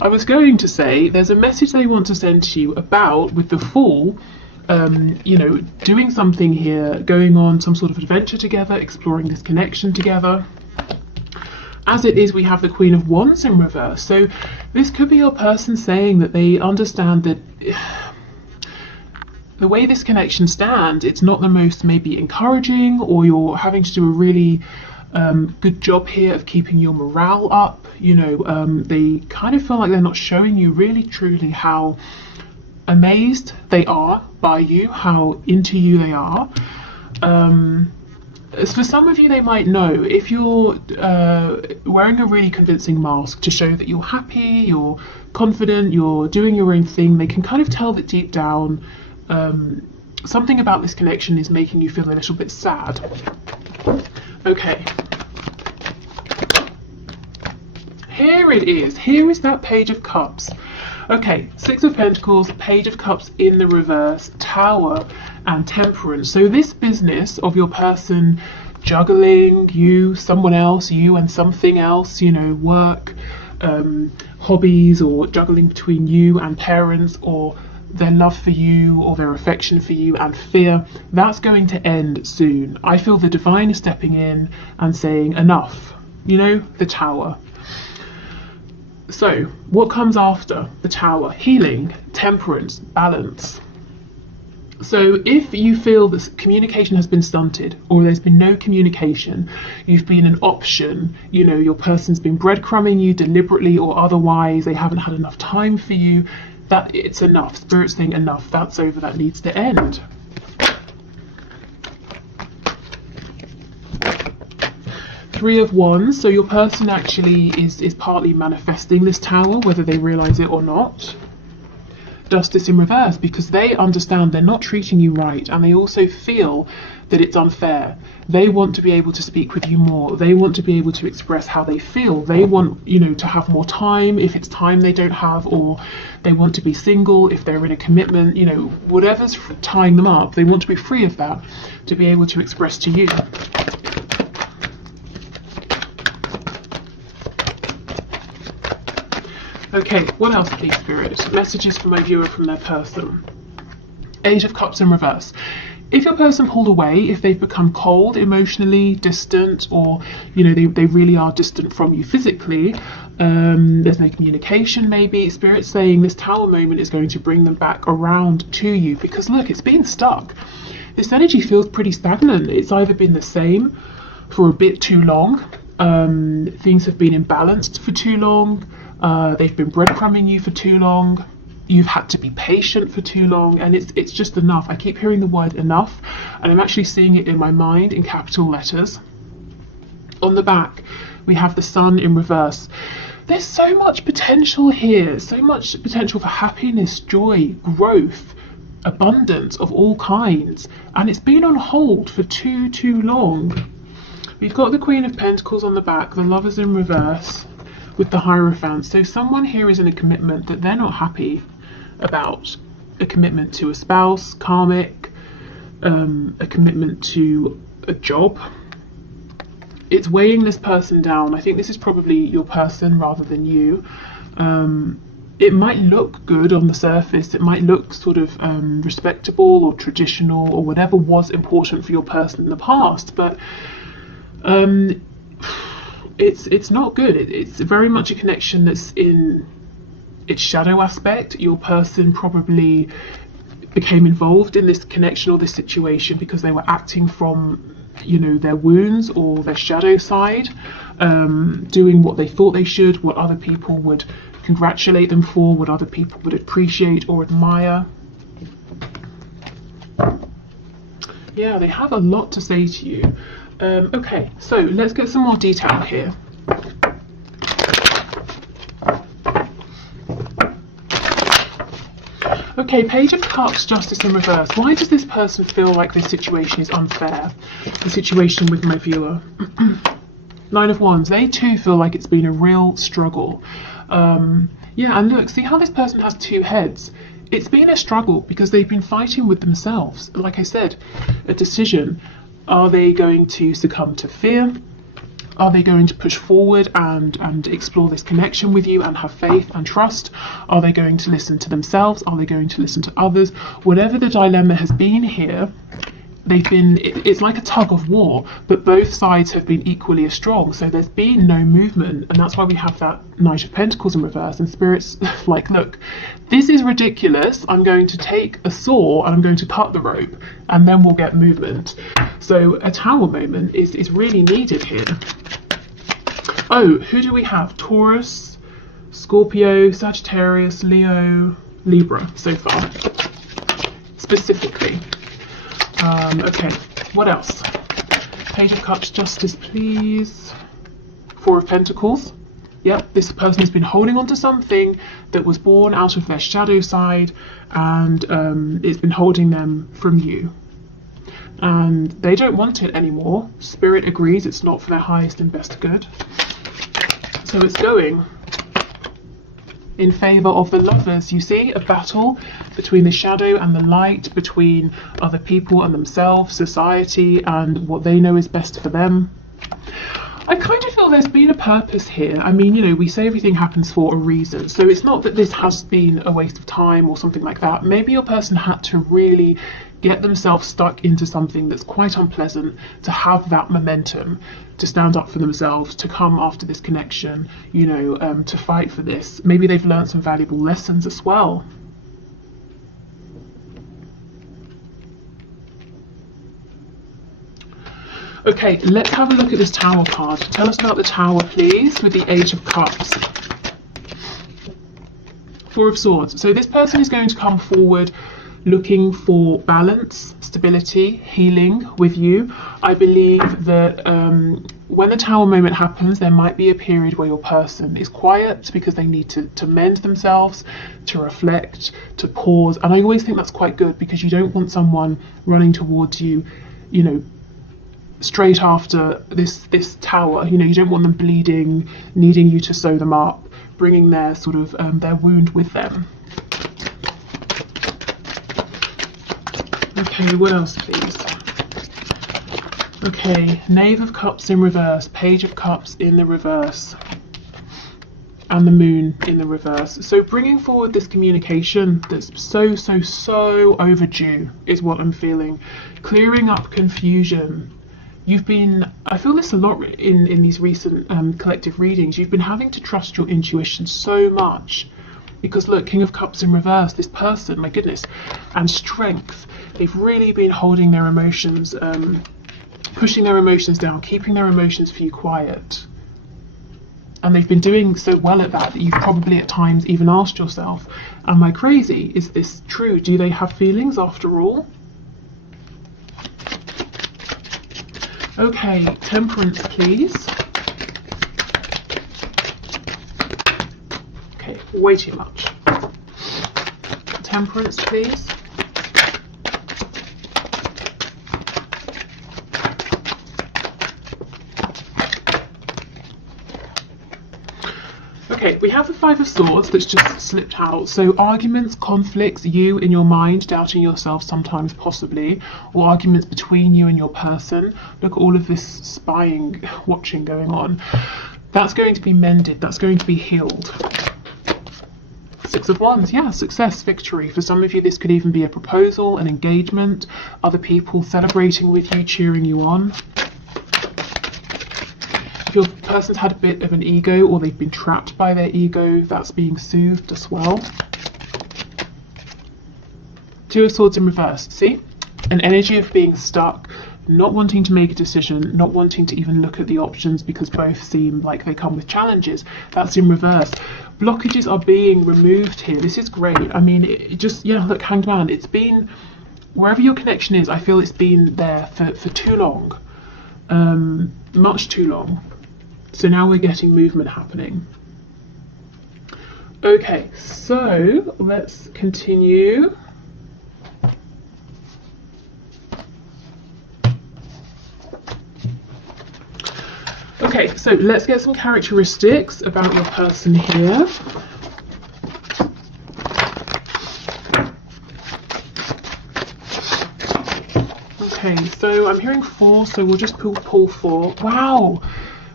I was going to say there's a message they want to send to you about with the Fool. You know, doing something here, going on some sort of adventure together, exploring this connection together. As it is, we have the Queen of Wands in reverse. So this could be your person saying that they understand that the way this connection stands, it's not the most maybe encouraging, or you're having to do a really good job here of keeping your morale up. You know, they kind of feel like they're not showing you really truly how amazed they are by you, how into you they are. As for some of you, they might know if you're wearing a really convincing mask to show that you're happy, you're confident, you're doing your own thing. They can kind of tell that deep down something about this connection is making you feel a little bit sad. Okay. Here it is. Here is that Page of Cups. Okay, Six of Pentacles, Page of Cups in the reverse, Tower and Temperance. So this business of your person juggling you, someone else, you and something else, you know, work, hobbies, or juggling between you and parents, or their love for you, or their affection for you and fear, that's going to end soon. I feel the divine is stepping in and saying enough, you know, the Tower. So what comes after the Tower? Healing, temperance, balance. So if you feel that communication has been stunted, or there's been no communication, you've been an option, you know, your person's been breadcrumbing you deliberately or otherwise, they haven't had enough time for you, that it's enough. Spirit's saying enough, that's over, that needs to end. Three of Wands, so your person actually is partly manifesting this Tower, whether they realize it or not. Justice in reverse, because they understand they're not treating you right, and they also feel that it's unfair. They want to be able to speak with you more. They want to be able to express how they feel. They want, you know, to have more time if it's time they don't have, or they want to be single if they're in a commitment, you know, whatever's tying them up, they want to be free of that to be able to express to you. Okay, what else, please, Spirit? Messages from my viewer from their person. Eight of Cups in reverse. If your person pulled away, if they've become cold, emotionally distant, or, you know, they really are distant from you physically, there's no communication maybe, Spirit's saying this Tower moment is going to bring them back around to you, because look, it's been stuck. This energy feels pretty stagnant. It's either been the same for a bit too long, things have been imbalanced for too long, they've been breadcrumbing you for too long, you've had to be patient for too long, and it's just enough. I keep hearing the word enough, and I'm actually seeing it in my mind in capital letters. On the back, we have the Sun in reverse. There's so much potential here, so much potential for happiness, joy, growth, abundance of all kinds, and it's been on hold for too long. We've got the Queen of Pentacles on the back, the Lovers in reverse, with the Hierophant. So someone here is in a commitment that they're not happy about. A commitment to a spouse, karmic, a commitment to a job. It's weighing this person down. I think this is probably your person rather than you. It might look good on the surface. It might look sort of respectable or traditional or whatever was important for your person in the past, but it's not good. It's very much a connection that's in its shadow aspect. Your person probably became involved in this connection or this situation because they were acting from, you know, their wounds or their shadow side, doing what they thought they should, what other people would congratulate them for, what other people would appreciate or admire. Yeah, they have a lot to say to you. Okay, so let's get some more detail here. Okay, Page of Cups, Justice in reverse. Why does this person feel like this situation is unfair? The situation with my viewer. Nine of Wands. They too feel like it's been a real struggle. Yeah, and look, see how this person has two heads. It's been a struggle because they've been fighting with themselves. Like I said, a decision. Are they going to succumb to fear? Are they going to push forward and explore this connection with you and have faith and trust? Are they going to listen to themselves? Are they going to listen to others? Whatever the dilemma has been here, it's like a tug of war, but both sides have been equally as strong. So there's been no movement, and that's why we have that Knight of Pentacles in reverse, and Spirit's like, look, this is ridiculous. I'm going to take a saw and I'm going to cut the rope, and then we'll get movement. So a Tower moment is really needed here. Oh, who do we have? Taurus, Scorpio, Sagittarius, Leo, Libra so far, specifically. Okay, what else? Page of Cups, Justice, please. Four of Pentacles. Yep, this person has been holding on to something that was born out of their shadow side, and it's been holding them from you. And they don't want it anymore. Spirit agrees it's not for their highest and best good. So it's going in favour of the Lovers. You see, a battle between the shadow and the light, between other people and themselves, society and what they know is best for them. I kind of feel there's been a purpose here. I mean, you know, we say everything happens for a reason, so it's not that this has been a waste of time or something like that. Maybe your person had to really get themselves stuck into something that's quite unpleasant to have that momentum, to stand up for themselves, to come after this connection, you know, to fight for this. Maybe they've learned some valuable lessons as well. Okay, let's have a look at this Tower card. Tell us about the Tower, please, with the Eight of Cups. Four of Swords. So this person is going to come forward looking for balance, stability, healing with you. I believe that when the Tower moment happens, there might be a period where your person is quiet because they need to mend themselves, to reflect, to pause. And I always think that's quite good, because you don't want someone running towards you, you know, straight after this Tower. You know, you don't want them bleeding, needing you to sew them up, bringing their sort of their wound with them. Okay, what else, please? Okay, Knave of Cups in reverse, Page of Cups in the reverse, and the Moon in the reverse. So bringing forward this communication that's so overdue is what I'm feeling. Clearing up confusion. You've been, I feel this a lot in these recent collective readings, you've been having to trust your intuition so much. Because look, King of Cups in reverse, this person, my goodness, and strength. They've really been holding their emotions, pushing their emotions down, keeping their emotions for you quiet. And they've been doing so well at that you've probably at times even asked yourself, am I crazy? Is this true? Do they have feelings after all? Okay, Temperance, please. Okay, way too much. Temperance, please. Okay, we have the Five of Swords that's just slipped out. So arguments, conflicts, you in your mind, doubting yourself sometimes possibly, or arguments between you and your person. Look at all of this spying, watching going on. That's going to be mended, that's going to be healed. Six of Wands, yeah, success, victory. For some of you, this could even be a proposal, an engagement, other people celebrating with you, cheering you on. If your person's had a bit of an ego, or they've been trapped by their ego, that's being soothed as well. Two of Swords in reverse, see? An energy of being stuck, not wanting to make a decision, not wanting to even look at the options because both seem like they come with challenges. That's in reverse. Blockages are being removed here. This is great. I mean, it just, yeah, look, Hanged Man, it's been, wherever your connection is, I feel it's been there for too long. Much too long. So now we're getting movement happening. Okay, so let's continue. Okay, so let's get some characteristics about your person here. Okay, so I'm hearing 4, so we'll just pull 4. Wow,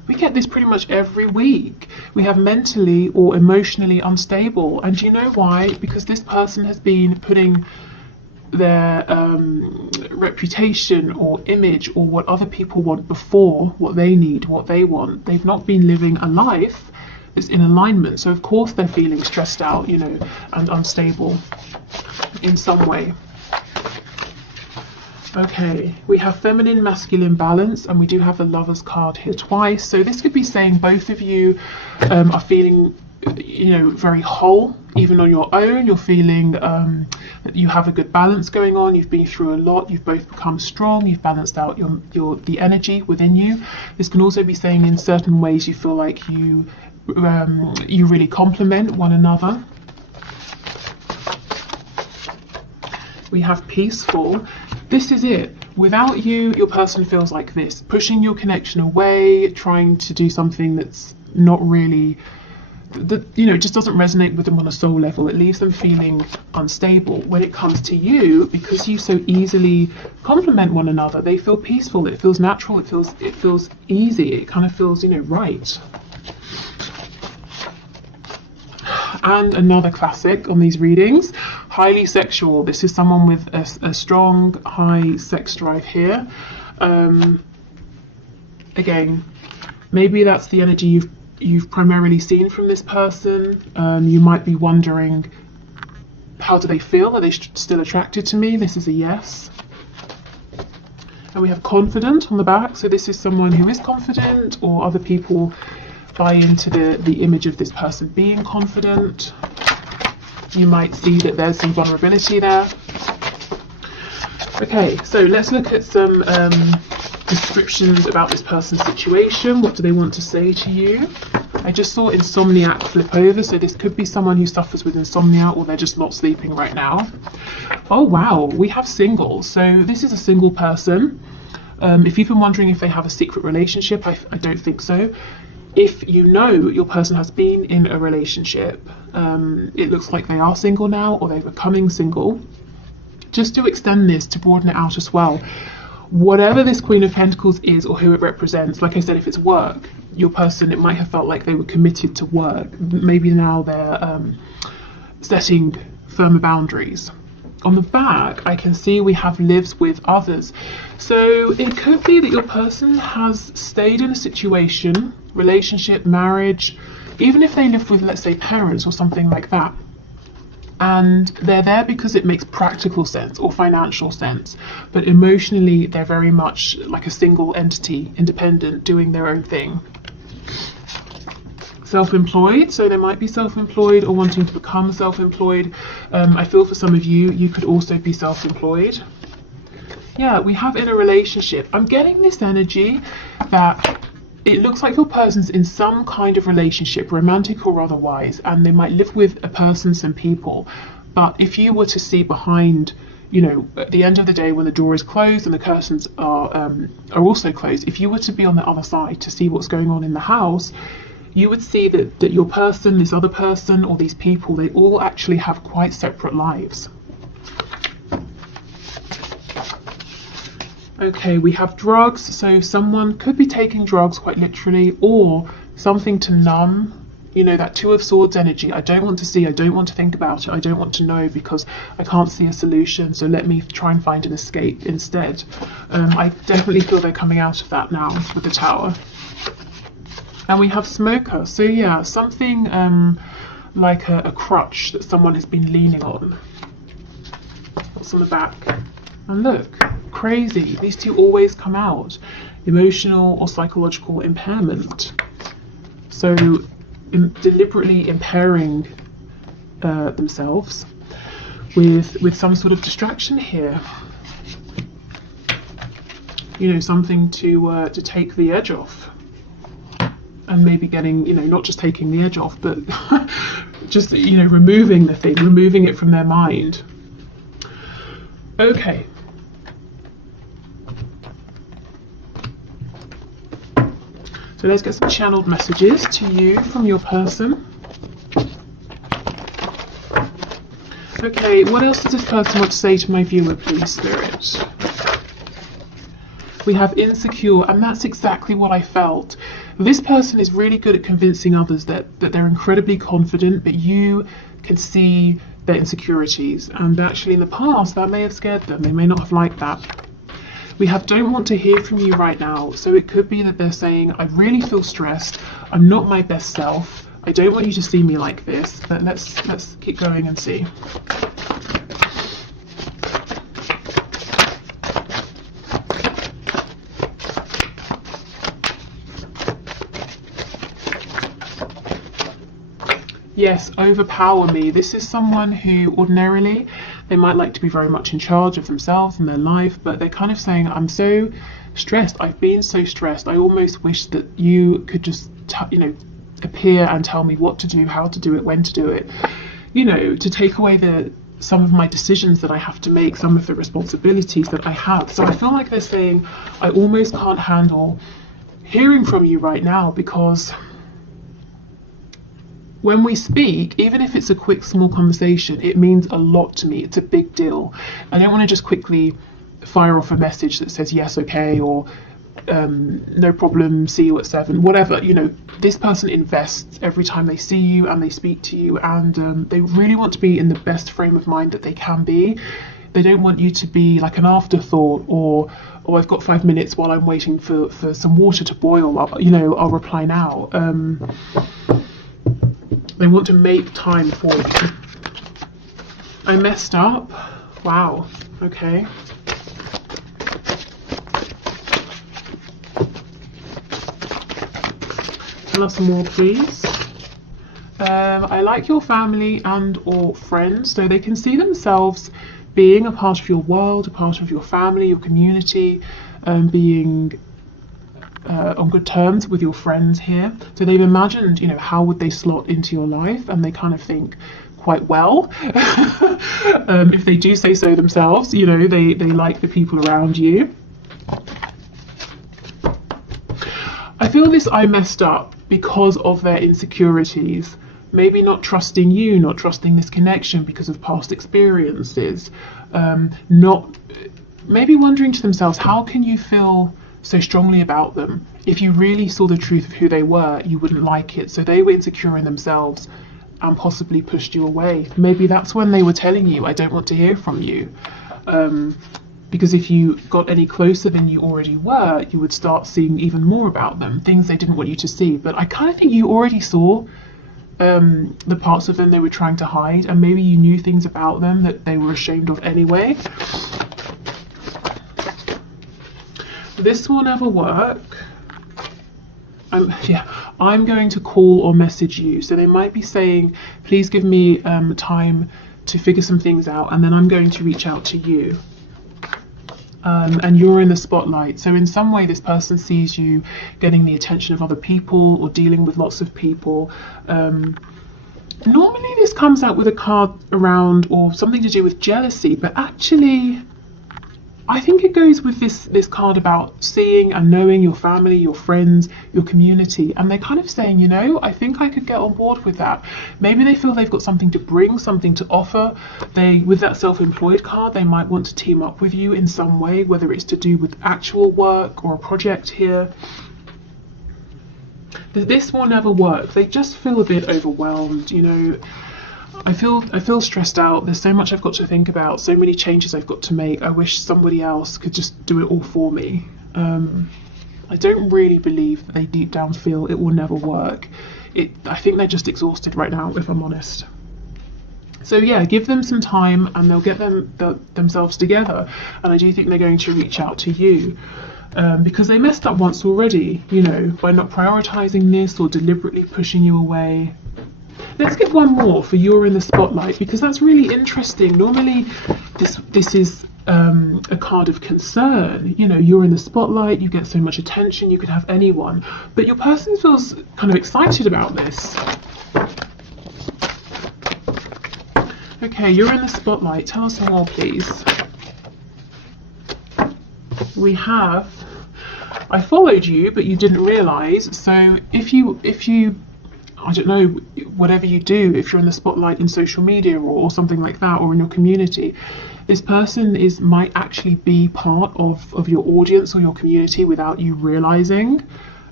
We get this pretty much every week. We have mentally or emotionally unstable. And do you know why? Because this person has been putting their reputation or image or what other people want before what they need, what they want. They've not been living a life that's in alignment. So of course they're feeling stressed out, you know, and unstable in some way. Okay, we have feminine, masculine balance, and we do have the Lovers card here twice. So this could be saying both of you are feeling, you know, very whole, even on your own. You're feeling that you have a good balance going on. You've been through a lot. You've both become strong. You've balanced out the energy within you. This can also be saying in certain ways you feel like you really complement one another. We have peaceful. This is it. Without you, your person feels like this, pushing your connection away, trying to do something that's not really, you know, it just doesn't resonate with them on a soul level. It leaves them feeling unstable. When it comes to you, because you so easily complement one another, they feel peaceful. It feels natural. It feels easy. It kind of feels, you know, right. And another classic on these readings, highly sexual. This is someone with a strong, high sex drive here. Again, maybe that's the energy you've primarily seen from this person. You might be wondering, how do they feel? Are they still attracted to me? This is a yes. And we have confident on the back. So this is someone who is confident, or other people buy into the image of this person being confident. You might see that there's some vulnerability there. Okay, so let's look at some descriptions about this person's situation. What do they want to say to you? I just saw insomniac flip over, so this could be someone who suffers with insomnia, or they're just not sleeping right now. Oh wow, we have single. So this is a single person. If you've been wondering if they have a secret relationship, I don't think so. If you know your person has been in a relationship, it looks like they are single now, or they're becoming single. Just to extend this, to broaden it out as well, whatever this Queen of Pentacles is, or who it represents, like I said, if it's work, your person, it might have felt like they were committed to work. Maybe now they're setting firmer boundaries. On the back, I can see we have lives with others. So it could be that your person has stayed in a situation, relationship, marriage, even if they live with, let's say, parents or something like that, and they're there because it makes practical sense or financial sense, but emotionally they're very much like a single entity, independent, doing their own thing. Self-employed, so they might be self-employed or wanting to become self-employed. I feel for some of you, you could also be self-employed. Yeah, we have in a relationship. I'm getting this energy that it looks like your person's in some kind of relationship, romantic or otherwise, and they might live with a person, some people. But if you were to see behind, you know, at the end of the day when the door is closed and the curtains are also closed, if you were to be on the other side to see what's going on in the house, you would see that your person, this other person, or these people, they all actually have quite separate lives. Okay, we have drugs, so someone could be taking drugs quite literally, or something to numb, you know, that Two of Swords energy. I don't want to see, I don't want to think about it, I don't want to know because I can't see a solution, so let me try and find an escape instead. I definitely feel they're coming out of that now with the Tower. And we have smoker, so yeah, something like a crutch that someone has been leaning on. What's on the back? And look, crazy, these two always come out. Emotional or psychological impairment. So deliberately impairing themselves with some sort of distraction here. You know, something to take the edge off. And maybe getting, you know, not just taking the edge off, but just, you know, removing the thing, removing it from their mind. Okay. So let's get some channeled messages to you from your person. Okay, what else does this person want to say to my viewer, please, Spirit? We have insecure, and that's exactly what I felt. This person is really good at convincing others that they're incredibly confident, but you can see their insecurities, and actually in the past that may have scared them. They may not have liked that. We have don't want to hear from you right now, so it could be that they're saying, I really feel stressed, I'm not my best self, I don't want you to see me like this. But let's keep going and see. Yes, overpower me. This is someone who ordinarily, they might like to be very much in charge of themselves and their life, but they're kind of saying, I'm so stressed, I've been so stressed, I almost wish that you could just, appear and tell me what to do, how to do it, when to do it, to take away some of my decisions that I have to make, some of the responsibilities that I have. So I feel like they're saying, I almost can't handle hearing from you right now, because when we speak, even if it's a quick, small conversation, it means a lot to me. It's a big deal. I don't want to just quickly fire off a message that says yes, okay, or no problem, see you at 7, whatever. This person invests every time they see you and they speak to you, and they really want to be in the best frame of mind that they can be. They don't want you to be like an afterthought, or I've got 5 minutes while I'm waiting for some water to boil, I'll reply now. They want to make time for you. I messed up. Wow. Okay. Tell us more, please. I like your family and or friends. So they can see themselves being a part of your world, a part of your family, your community, being on good terms with your friends here. So they've imagined, how would they slot into your life, and they kind of think quite well. If they do say so themselves, they like the people around you. I feel this I messed up because of their insecurities. Maybe not trusting you, not trusting this connection because of past experiences. Maybe wondering to themselves, how can you feel so strongly about them? If you really saw the truth of who they were, you wouldn't like it. So they were insecure in themselves and possibly pushed you away. Maybe that's when they were telling you, I don't want to hear from you. Because if you got any closer than you already were, you would start seeing even more about them, things they didn't want you to see. But I kind of think you already saw the parts of them they were trying to hide, and maybe you knew things about them that they were ashamed of anyway. This will never work. I'm going to call or message you. So they might be saying, please give me time to figure some things out, and then I'm going to reach out to you. And you're in the spotlight. So in some way this person sees you getting the attention of other people or dealing with lots of people. Normally this comes out with a card around or something to do with jealousy, but actually I think it goes with this card about seeing and knowing your family, your friends, your community, and they're kind of saying, I think I could get on board with that. Maybe they feel they've got something to bring, something to offer. With that self-employed card, they might want to team up with you in some way, whether it's to do with actual work or a project here. This will never work. They just feel a bit overwhelmed, I feel stressed out. There's so much I've got to think about, so many changes I've got to make. I wish somebody else could just do it all for me. I don't really believe that they deep down feel it will never work. I think they're just exhausted right now, if I'm honest. So yeah, give them some time and they'll get themselves together. And I do think they're going to reach out to you. Because they messed up once already, by not prioritizing this or deliberately pushing you away. Let's get one more for you're in the spotlight, because that's really interesting. Normally this is a card of concern. You're in the spotlight, you get so much attention, you could have anyone, but your person feels kind of excited about this. Okay, you're in the spotlight. Tell us more, please. We have, I followed you, but you didn't realize. So if you I don't know, whatever you do, if you're in the spotlight in social media or something like that, or in your community, this person might actually be part of your audience or your community without you realizing.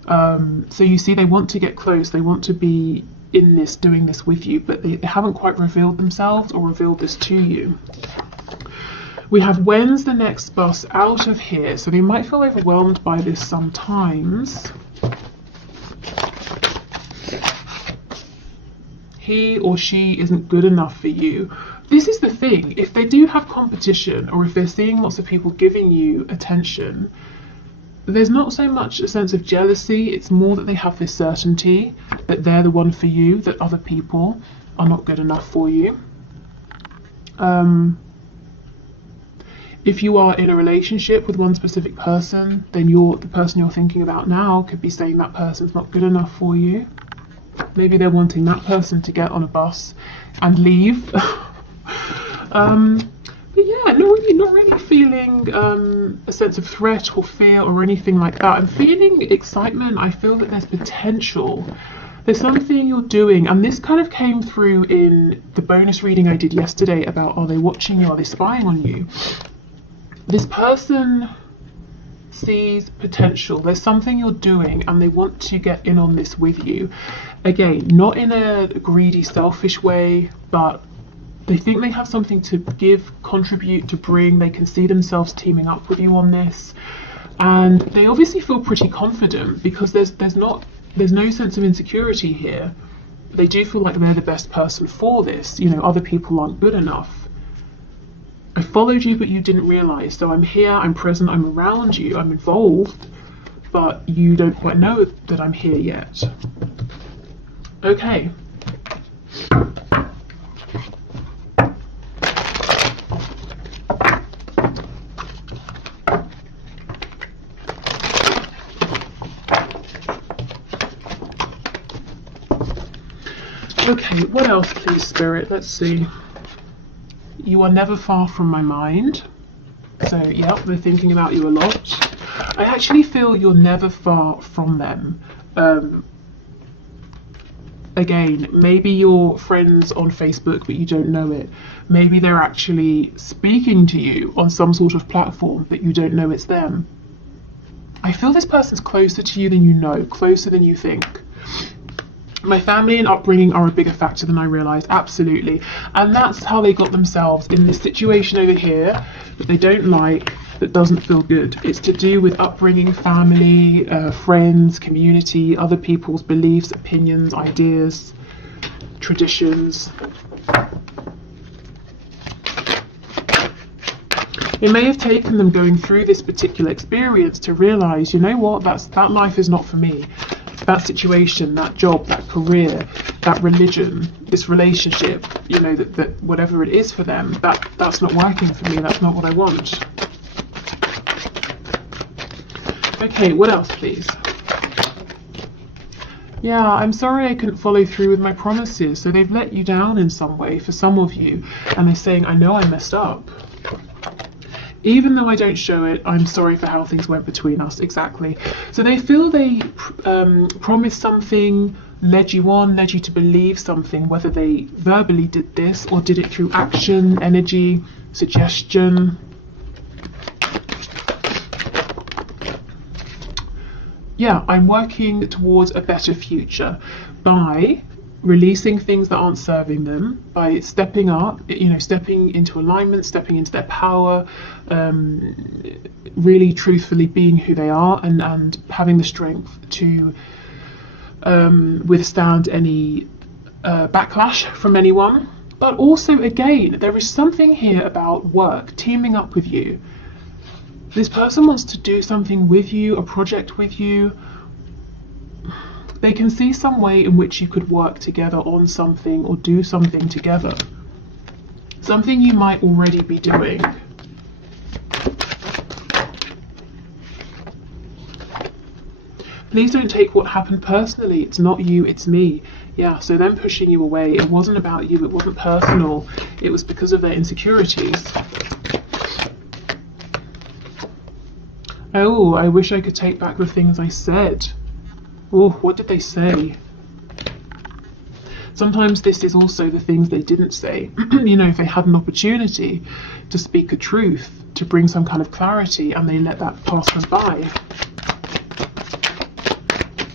So you see, they want to get close, they want to be in this, doing this with you, but they haven't quite revealed themselves or revealed this to you. We have, when's the next bus out of here? So they might feel overwhelmed by this sometimes. He or she isn't good enough for you. This is the thing, if they do have competition, or if they're seeing lots of people giving you attention, there's not so much a sense of jealousy, it's more that they have this certainty that they're the one for you, that other people are not good enough for you. If you are in a relationship with one specific person, then the person you're thinking about now could be saying that person's not good enough for you. Maybe they're wanting that person to get on a bus and leave. But yeah, not really feeling a sense of threat or fear or anything like that. I'm feeling excitement. I feel that there's potential. There's something you're doing, and this kind of came through in the bonus reading I did yesterday about, are they watching you, are they spying on you? This person sees potential. There's something you're doing and they want to get in on this with you. Again, not in a greedy, selfish way, but they think they have something to give, contribute, to bring. They can see themselves teaming up with you on this. And they obviously feel pretty confident because there's no sense of insecurity here. They do feel like they're the best person for this. You know, other people aren't good enough. I followed you, but you didn't realize. So I'm here, I'm present, I'm around you, I'm involved, but you don't quite know that I'm here yet. Okay. Okay, what else, please, Spirit? Let's see. You are never far from my mind. So, yeah, they're thinking about you a lot. I actually feel you're never far from them. Again, maybe you're friends on Facebook, but you don't know it. Maybe they're actually speaking to you on some sort of platform, but you don't know it's them. I feel this person's closer to you than you know, closer than you think. My family and upbringing are a bigger factor than I realised, absolutely. And that's how they got themselves in this situation over here that they don't like, that doesn't feel good. It's to do with upbringing, family, friends, community, other people's beliefs, opinions, ideas, traditions. It may have taken them going through this particular experience to realise, you know what, that life is not for me. That situation, that job, that career, that religion, this relationship, you know, that whatever it is for them, that's not working for me, that's not what I want. Okay, what else, please? Yeah, I'm sorry I couldn't follow through with my promises. So they've let you down in some way, for some of you, and they're saying, I know I messed up. Even though I don't show it, I'm sorry for how things went between us, exactly. So they feel they promised something, led you on, led you to believe something, whether they verbally did this or did it through action, energy, suggestion. Yeah, I'm working towards a better future by releasing things that aren't serving them, by stepping up, you know, stepping into alignment, stepping into their power, really truthfully being who they are, and having the strength to withstand any backlash from anyone. But also, again, there is something here about work, teaming up with you. This person wants to do something with you, a project with you. They can see some way in which you could work together on something or do something together. Something you might already be doing. Please don't take what happened personally. It's not you, it's me. Yeah, so them pushing you away, it wasn't about you, it wasn't personal. It was because of their insecurities. Oh, I wish I could take back the things I said. Oh, what did they say? Sometimes this is also the things they didn't say. You know, if they had an opportunity to speak a truth, to bring some kind of clarity, and they let that pass them by.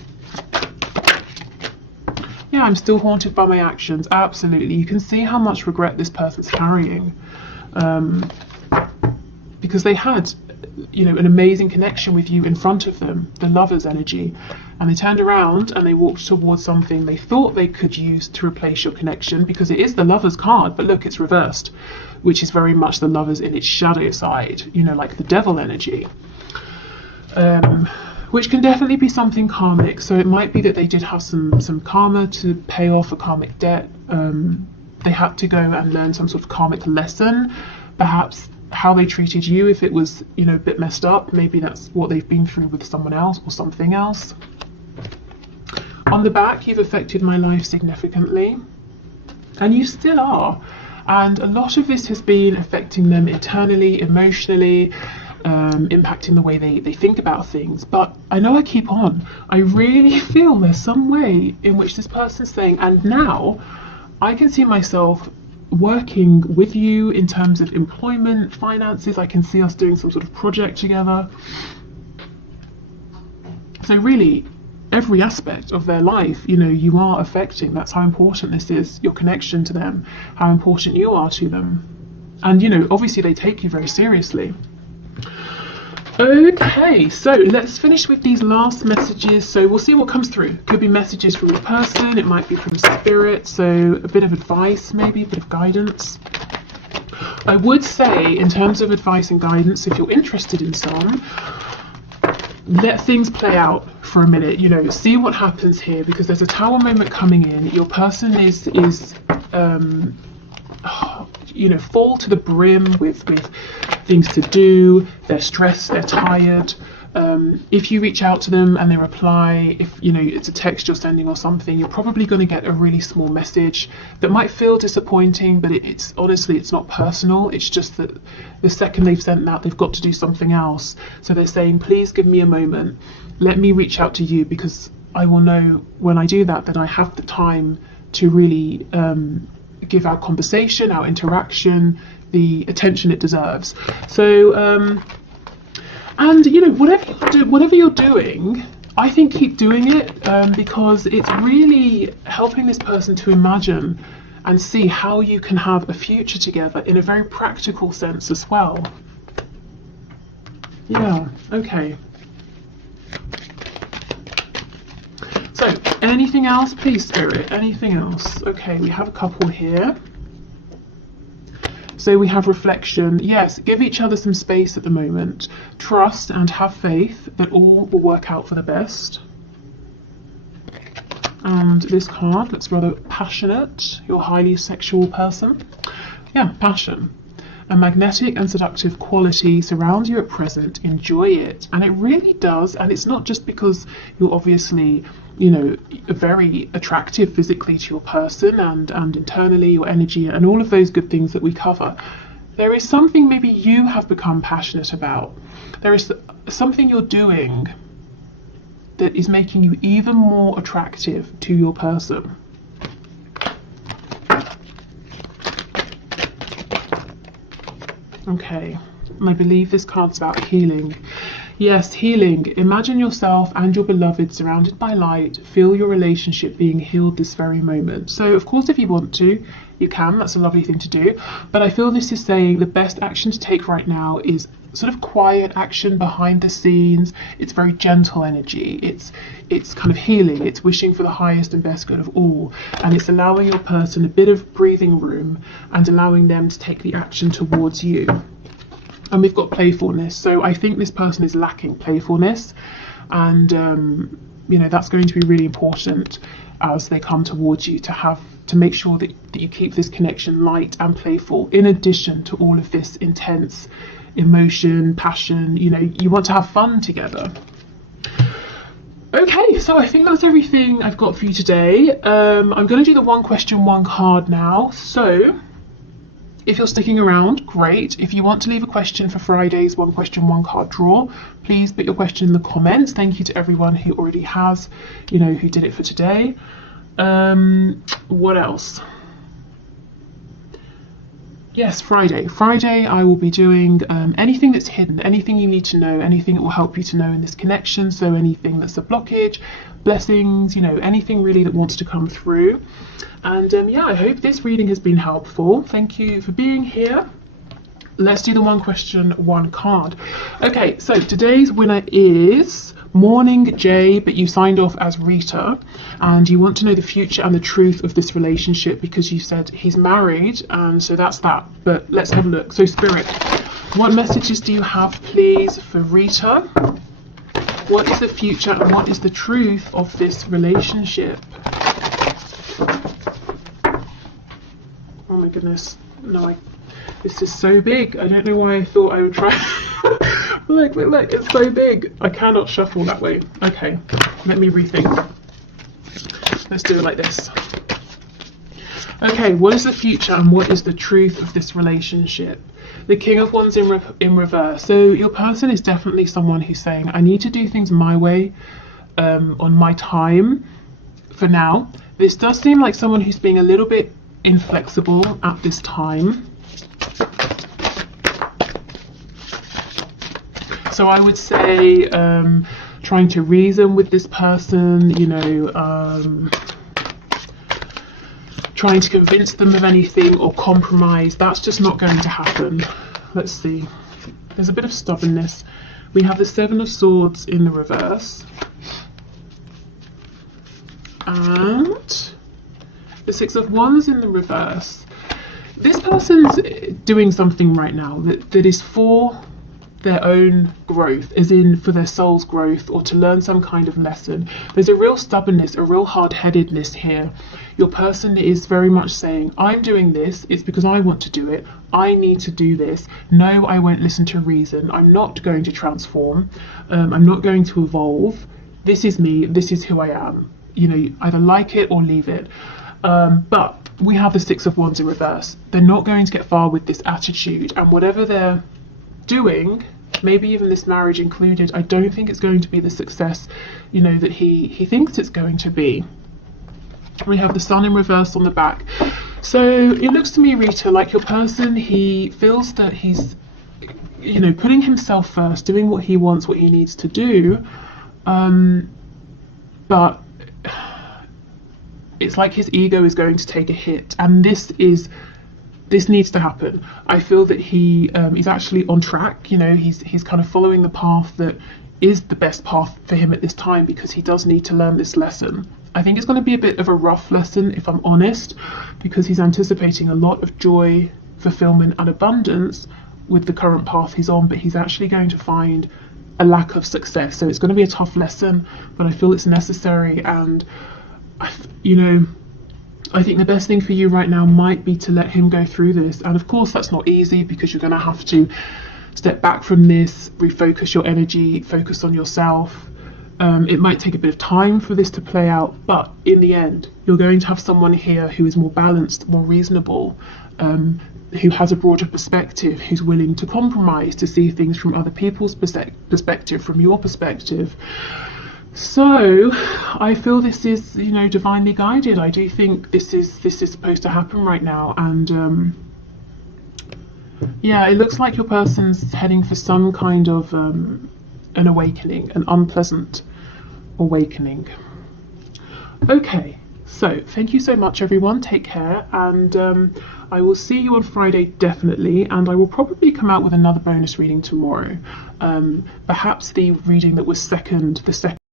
say I'm still haunted by my actions. Absolutely. You can see how much regret this person's carrying. Because they had, you know, an amazing connection with you in front of them, the Lover's energy, and they turned around and they walked towards something they thought they could use to replace your connection, because it is the Lover's card, but look, it's reversed, which is very much the Lover's in its shadow side, you know, like the devil energy, which can definitely be something karmic. So it might be that they did have some karma to pay off a karmic debt. They had to go and learn some sort of karmic lesson, perhaps how they treated you, if it was, you know, a bit messed up, maybe that's what they've been through with someone else or something else. On the back, you've affected my life significantly, and you still are, and a lot of this has been affecting them internally, emotionally, impacting the way they think about things. But I know I keep on, I really feel there's some way in which this person's saying, and now I can see myself working with you in terms of employment, finances. I can see us doing some sort of project together. So really, every aspect of their life, you know, you are affecting. That's how important this is, your connection to them, how important you are to them. And, you know, obviously they take you very seriously. Okay, so let's finish with these last messages. So we'll see what comes through. Could be messages from a person, it might be from spirit, so a bit of advice, maybe a bit of guidance. I would say, in terms of advice and guidance, if you're interested in some, let things play out for a minute, you know, see what happens here, because there's a Tower moment coming in. Your person is you know, full to the brim with things to do, they're stressed, they're tired. If you reach out to them and they reply, if you know it's a text you're sending or something, you're probably going to get a really small message that might feel disappointing, but it's honestly, it's not personal. It's just that the second they've sent that, they've got to do something else. So they're saying, please give me a moment, let me reach out to you, because I will know when I do that I have the time to really give our conversation, our interaction, the attention it deserves. So and you know, whatever you're doing, I think keep doing it, because it's really helping this person to imagine and see how you can have a future together in a very practical sense as well. Yeah, okay. So, anything else, please, Spirit? Anything else? Okay, we have a couple here. So we have reflection. Yes, give each other some space at the moment. Trust and have faith that all will work out for the best. And this card looks rather passionate. You're a highly sexual person. Yeah, passion. A magnetic and seductive quality surrounds you at present. Enjoy it. And it really does. And it's not just because you're obviously, you know, very attractive physically to your person and internally, your energy and all of those good things that we cover. There is something maybe you have become passionate about. There is something you're doing that is making you even more attractive to your person. Okay, and I believe this card's about healing. Yes, healing. Imagine yourself and your beloved surrounded by light. Feel your relationship being healed this very moment. So, of course, if you want to, you can. That's a lovely thing to do. But I feel this is saying the best action to take right now is sort of quiet action behind the scenes. It's very gentle energy. It's kind of healing. It's wishing for the highest and best good of all. And it's allowing your person a bit of breathing room and allowing them to take the action towards you. And we've got playfulness. So I think this person is lacking playfulness. And, you know, that's going to be really important as they come towards you, to make sure that you keep this connection light and playful, in addition to all of this intense emotion, passion. You know, you want to have fun together. Okay, so I think that's everything I've got for you today. I'm going to do the one question, one card now. So if you're sticking around, great. If you want to leave a question for Friday's one question, one card draw, please put your question in the comments. Thank you to everyone who already has, you know, who did it for today. What else? Yes, Friday. Friday, I will be doing anything that's hidden, anything you need to know, anything that will help you to know in this connection. So anything that's a blockage, blessings, you know, anything really that wants to come through. And yeah, I hope this reading has been helpful. Thank you for being here. Let's do the one question, one card. Okay, so today's winner is Morning J, but you signed off as Rita, and you want to know the future and the truth of this relationship because you said he's married, and so that's that. But let's have a look. So Spirit, what messages do you have, please, for Rita? What is the future and what is the truth of this relationship? Oh my goodness, no, this is so big. I don't know why I thought I would try. Look, it's so big. I cannot shuffle that way. Okay, let me rethink. Let's do it like this. Okay, what is the future and what is the truth of this relationship? The King of Wands in reverse. So your person is definitely someone who's saying, I need to do things my way, on my time for now. This does seem like someone who's being a little bit inflexible at this time. So I would say trying to reason with this person, you know, trying to convince them of anything or compromise, that's just not going to happen. Let's see. There's a bit of stubbornness. We have the Seven of Swords in the reverse. And the Six of Wands in the reverse. This person's doing something right now that is for their own growth, as in for their soul's growth or to learn some kind of lesson. There's a real stubbornness, a real hard-headedness here. Your person is very much saying, I'm doing this, it's because I want to do it, I need to do this, no, I won't listen to reason, I'm not going to transform, I'm not going to evolve, this is me, this is who I am. You know, either like it or leave it. But we have the Six of Wands in reverse. They're not going to get far with this attitude, and whatever they're doing, maybe even this marriage included, I don't think it's going to be the success, you know, that he thinks it's going to be. We have the Sun in reverse on the back. So it looks to me, Rita, like your person, he feels that he's, you know, putting himself first, doing what he wants, what he needs to do, but it's like his ego is going to take a hit, and this needs to happen. I feel that he's actually on track. You know, he's kind of following the path that is the best path for him at this time because he does need to learn this lesson. I think it's going to be a bit of a rough lesson, if I'm honest, because he's anticipating a lot of joy, fulfillment, and abundance with the current path he's on, but he's actually going to find a lack of success. So it's going to be a tough lesson, but I feel it's necessary. And you know, I think the best thing for you right now might be to let him go through this. And of course that's not easy because you're going to have to step back from this, refocus your energy, focus on yourself. It might take a bit of time for this to play out, but in the end you're going to have someone here who is more balanced, more reasonable, who has a broader perspective, who's willing to compromise, to see things from other people's perspective, from your perspective. So I feel this is, you know, divinely guided. I do think this is supposed to happen right now, and yeah, it looks like your person's heading for some kind of an awakening, an unpleasant awakening. Okay, so thank you so much everyone, take care, and I will see you on Friday definitely, and I will probably come out with another bonus reading tomorrow. Perhaps the reading that was the second